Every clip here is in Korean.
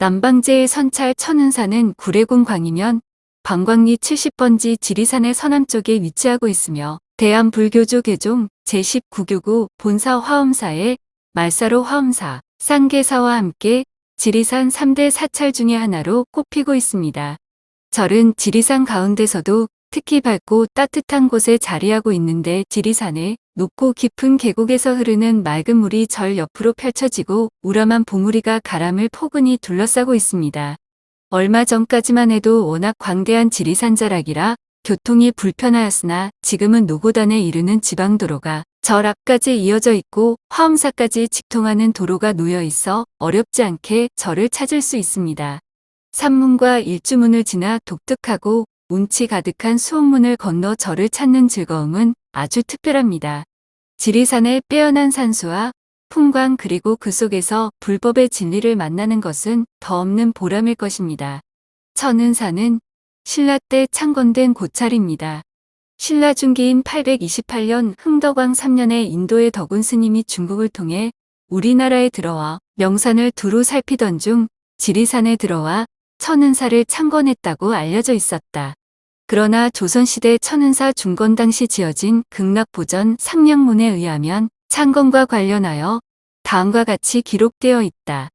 남방제의 선찰 천은사는 구례군 광이면 방광리 70번지 지리산의 서남쪽에 위치하고 있으며 대한불교조 개종 제19교구 본사 화엄사의 말사로 화엄사, 쌍계사와 함께 지리산 3대 사찰 중의 하나로 꼽히고 있습니다. 절은 지리산 가운데서도 특히 밝고 따뜻한 곳에 자리하고 있는데 지리산의 높고 깊은 계곡에서 흐르는 맑은 물이 절 옆으로 펼쳐지고 우람한 봉우리가 가람을 포근히 둘러싸고 있습니다. 얼마 전까지만 해도 워낙 광대한 지리산 자락이라 교통이 불편하였으나 지금은 노고단에 이르는 지방도로가 절 앞까지 이어져 있고 화엄사까지 직통하는 도로가 놓여 있어 어렵지 않게 절을 찾을 수 있습니다. 산문과 일주문을 지나 독특하고 운치 가득한 수옥문을 건너 절을 찾는 즐거움은 아주 특별합니다. 지리산의 빼어난 산수와 풍광 그리고 그 속에서 불법의 진리를 만나는 것은 더 없는 보람일 것입니다. 천은사는 신라 때 창건된 고찰입니다. 신라 중기인 828년 흥덕왕 3년에 인도의 덕운 스님이 중국을 통해 우리나라에 들어와 명산을 두루 살피던 중 지리산에 들어와 천은사를 창건했다고 알려져 있었다. 그러나 조선시대 천은사 중건 당시 지어진 극락보전 상량문에 의하면 창건과 관련하여 다음과 같이 기록되어 있다.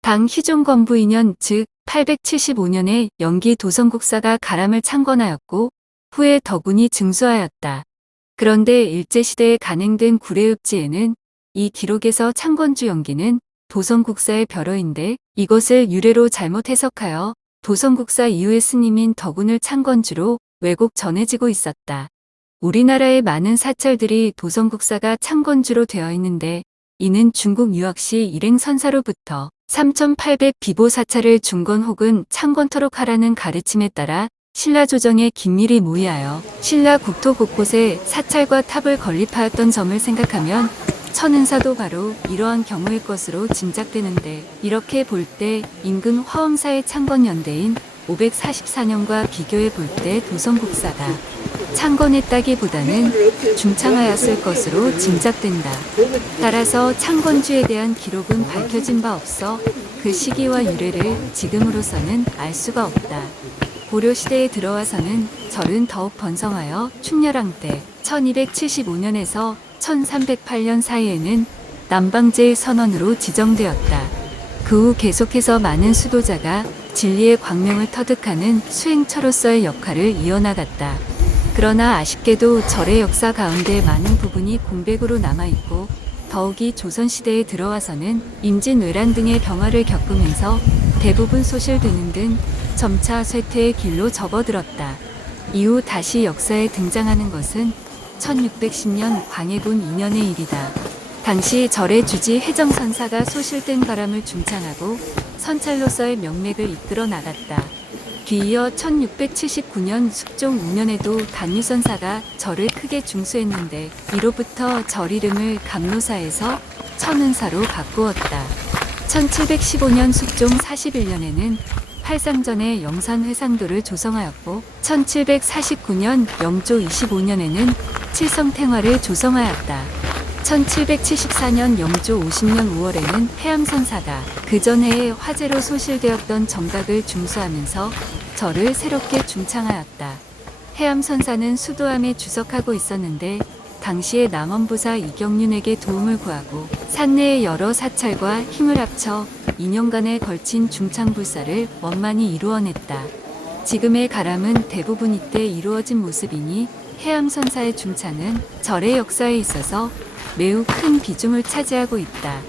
당 희종건부 2년 즉 875년에 영기 도성국사가 가람을 창건하였고 후에 덕운이 증수하였다. 그런데 일제시대에 간행된 구례읍지에는 이 기록에서 창건주 영기는 도성국사의 벼러인데 이것을 유래로 잘못 해석하여 도성국사 이후의 스님인 덕운을 창건주로 왜곡 전해지고 있었다. 우리나라의 많은 사찰들이 도성국사가 창건주로 되어 있는데 이는 중국 유학 시 일행선사로부터 3800 비보 사찰을 중건 혹은 창건토록 하라는 가르침에 따라 신라 조정에 긴밀히 모의하여 신라 국토 곳곳에 사찰과 탑을 건립하였던 점을 생각하면 천은사도 바로 이러한 경우일 것으로 짐작되는데 이렇게 볼 때 인근 화엄사의 창건 연대인 544년과 비교해 볼 때 도성국사가 창건했다기보다는 중창하였을 것으로 짐작된다. 따라서 창건주에 대한 기록은 밝혀진 바 없어 그 시기와 유래를 지금으로서는 알 수가 없다. 고려시대에 들어와서는 절은 더욱 번성하여 충렬왕 때 1275년에서 1308년 사이에는 남방제의 선원으로 지정되었다. 그 후 계속해서 많은 수도자가 진리의 광명을 터득하는 수행처로서의 역할을 이어나갔다. 그러나 아쉽게도 절의 역사 가운데 많은 부분이 공백으로 남아있고 더욱이 조선시대에 들어와서는 임진왜란 등의 병화를 겪으면서 대부분 소실되는 등 점차 쇠퇴의 길로 접어들었다. 이후 다시 역사에 등장하는 것은 1610년 광해군 2년의 일이다. 당시 절의 주지 해정선사가 소실된 바람을 중창하고 선찰로서의 명맥을 이끌어 나갔다. 뒤이어 1679년 숙종 5년에도 단유선사가 절을 크게 중수했는데 이로부터 절 이름을 감로사에서 천은사로 바꾸었다. 1715년 숙종 41년에는 팔상전에 영산회상도를 조성하였고 1749년 영조 25년에는 칠성탱화를 조성하였다. 1774년 영조 50년 5월에는 해암선사가 그 전해에 화재로 소실되었던 정각을 중수하면서 절을 새롭게 중창하였다. 해암선사는 수도암에 주석하고 있었는데 당시에 남원부사 이경륜에게 도움을 구하고 산내의 여러 사찰과 힘을 합쳐 2년간에 걸친 중창불사를 원만히 이루어냈다. 지금의 가람은 대부분 이때 이루어진 모습이니 해암선사의 중창은 절의 역사에 있어서 매우 큰 비중을 차지하고 있다.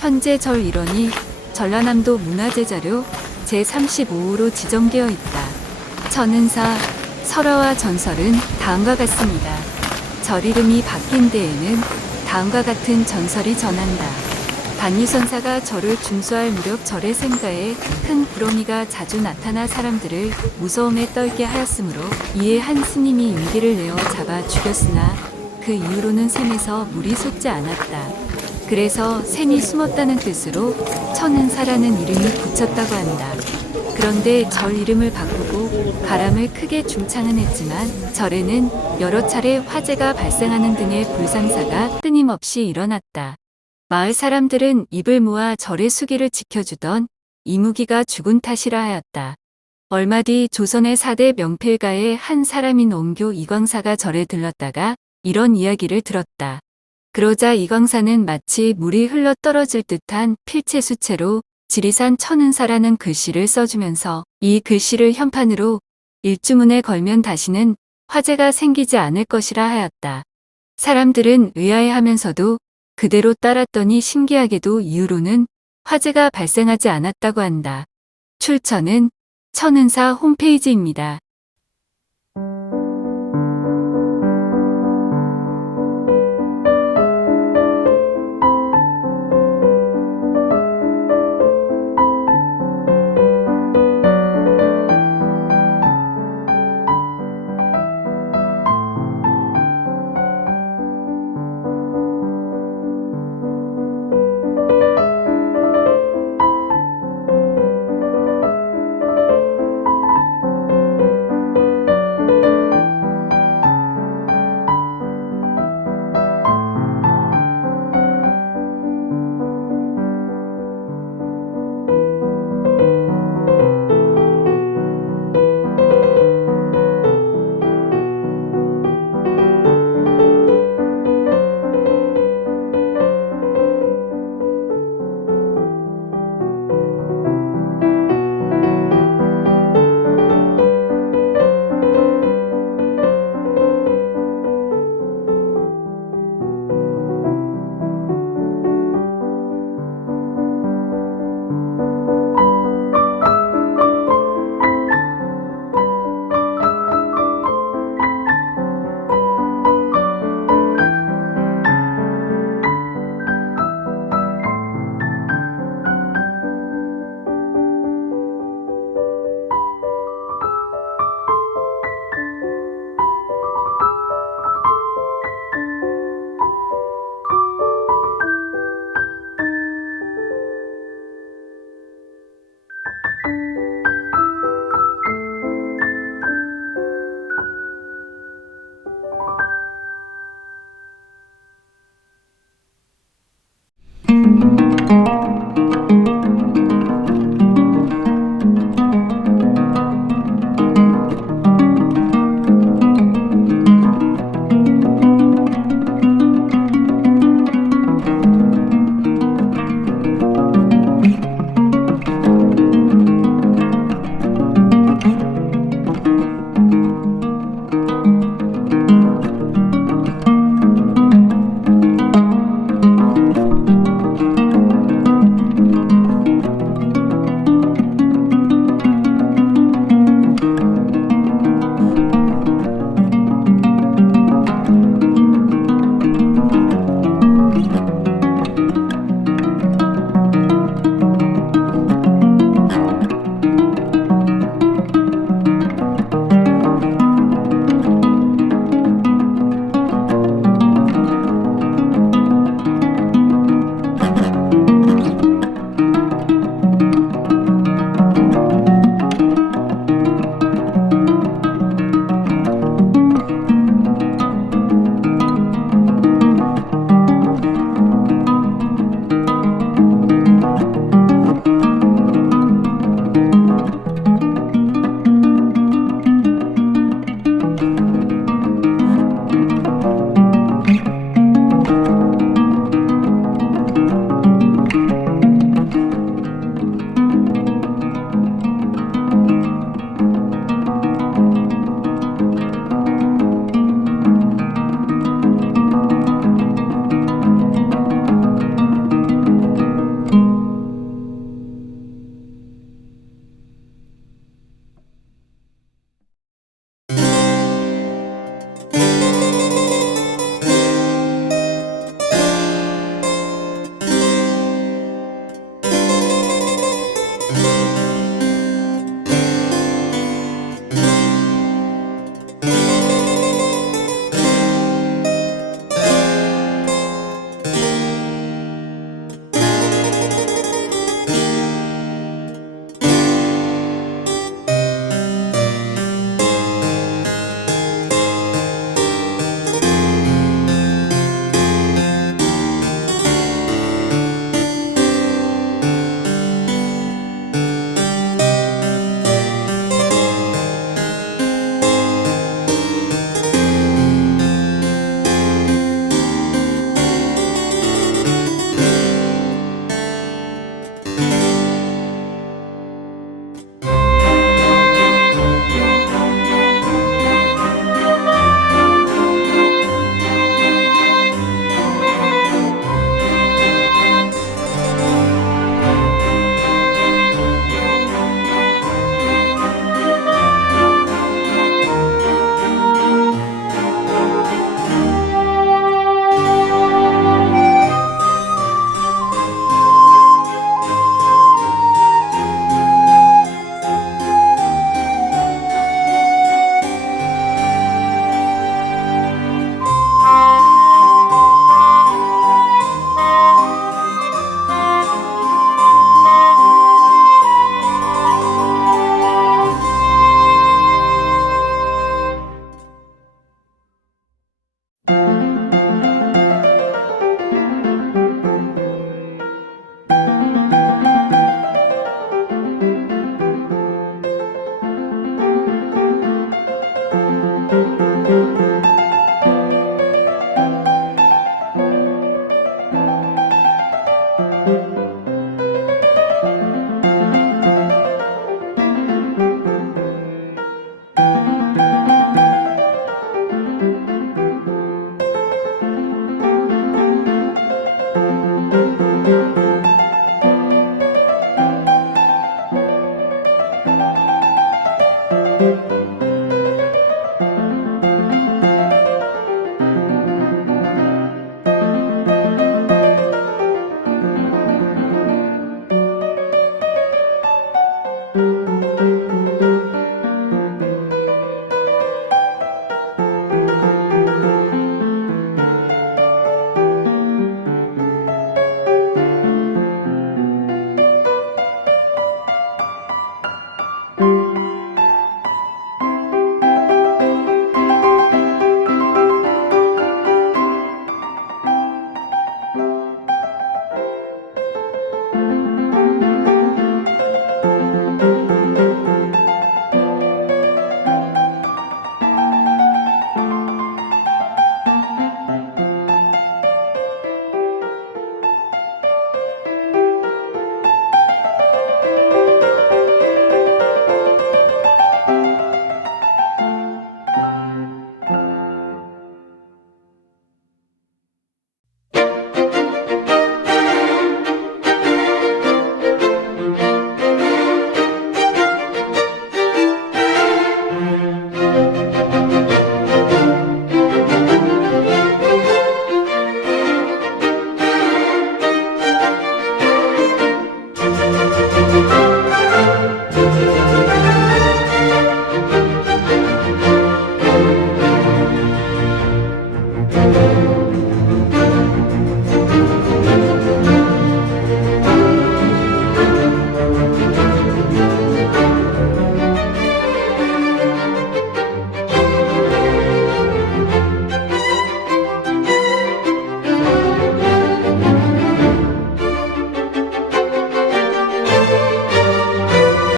현재 절 일원이 전라남도 문화재자료 제35호로 지정되어 있다. 천은사, 설화와 전설은 다음과 같습니다. 절 이름이 바뀐 데에는 다음과 같은 전설이 전한다. 단유선사가 절을 중수할 무렵 절의 생가에 큰 구렁이가 자주 나타나 사람들을 무서움에 떨게 하였으므로 이에 한 스님이 용기를 내어 잡아 죽였으나 그 이후로는 샘에서 물이 솟지 않았다. 그래서 샘이 숨었다는 뜻으로 천은사라는 이름이 붙였다고 한다. 그런데 절 이름을 바꾸고 가람을 크게 중창은 했지만 절에는 여러 차례 화재가 발생하는 등의 불상사가 끊임없이 일어났다. 마을 사람들은 입을 모아 절의 수기를 지켜주던 이무기가 죽은 탓이라 하였다. 얼마 뒤 조선의 4대 명필가의 한 사람인 옹교 이광사가 절에 들렀다가 이런 이야기를 들었다. 그러자 이광사는 마치 물이 흘러 떨어질 듯한 필체수체로 지리산 천은사라는 글씨를 써주면서 이 글씨를 현판으로 일주문에 걸면 다시는 화재가 생기지 않을 것이라 하였다. 사람들은 의아해하면서도 그대로 따랐더니 신기하게도 이후로는 화재가 발생하지 않았다고 한다. 출처는 천은사 홈페이지입니다.